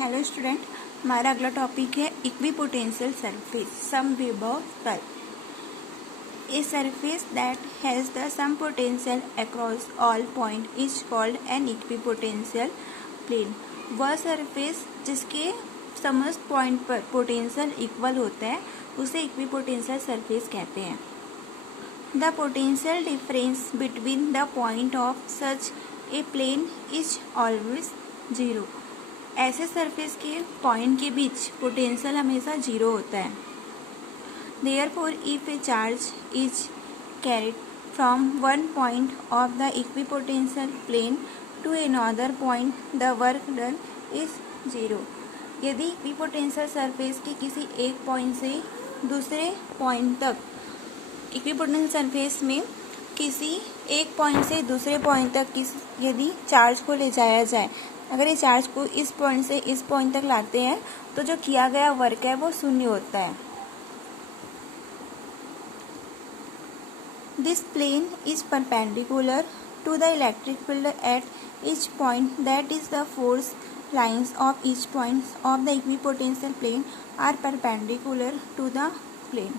Hello student, हमारा अगला topic है इक्विपोटेंशियल सरफेस सम विभव तल। A surface that has the same potential across all point is called an equipotential plane. वह सरफेस जिसके समस्त पॉइंट पर पोटेंशियल इक्वल होता है उसे इक्विपोटेंशियल सरफेस कहते हैं। The potential difference between the point of such a plane is always zero. ऐसे सरफेस के पॉइंट के बीच पोटेंशियल हमेशा जीरो होता है। Therefore if a charge is carried from one point of the equipotential plane to another point the work done is zero. यदि equipotential surface के किसी एक पॉइंट से दूसरे पॉइंट तक इक्विपोटेंशियल सरफेस में किसी एक पॉइंट से दूसरे पॉइंट तक यदि चार्ज को ले जाया जाए, अगर ये चार्ज को इस पॉइंट से इस पॉइंट तक लाते हैं तो जो किया गया वर्क है वो शून्य होता है। This plane is perpendicular to the electric field at each point, that is the force lines of each point of the equipotential plane are perpendicular to the plane.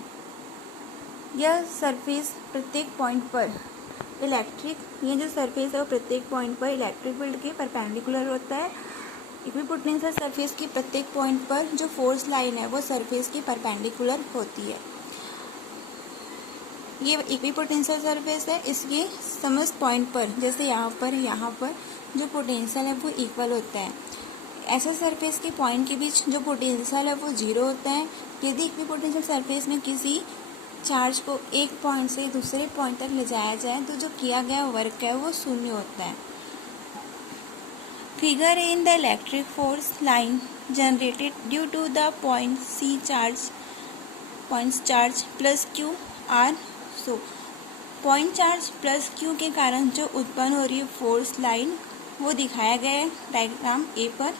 यह सरफेस प्रत्येक पॉइंट पर ये जो सरफेस है वो प्रत्येक point पर electric field के परपेंडिकुलर होता है। इक्विपोटेंशियल सरफेस की प्रत्येक पॉइंट पर जो फोर्स लाइन है वो सरफेस की परपेंडिकुलर होती है। ये इक्विपोटेंशियल सरफेस है, इसके समस्त पॉइंट पर जैसे यहाँ पर जो पोटेंशियल है वो इक्वल होता है। ऐसे सरफेस के पॉइंट के बीच जो पोटेंशियल है वो जीरो होता है। यदि इक्विपोटेंशियल सरफेस में किसी चार्ज को एक पॉइंट से दूसरे पॉइंट तक ले जाया जाए तो जो किया गया वर्क है वो शून्य होता है। Figure in the electric force line generated due to the point C charge plus Q R so. Point charge plus Q के कारण जो उत्पन्न हो रही है फोर्स लाइन वो दिखाया गया है डायग्राम ए पर।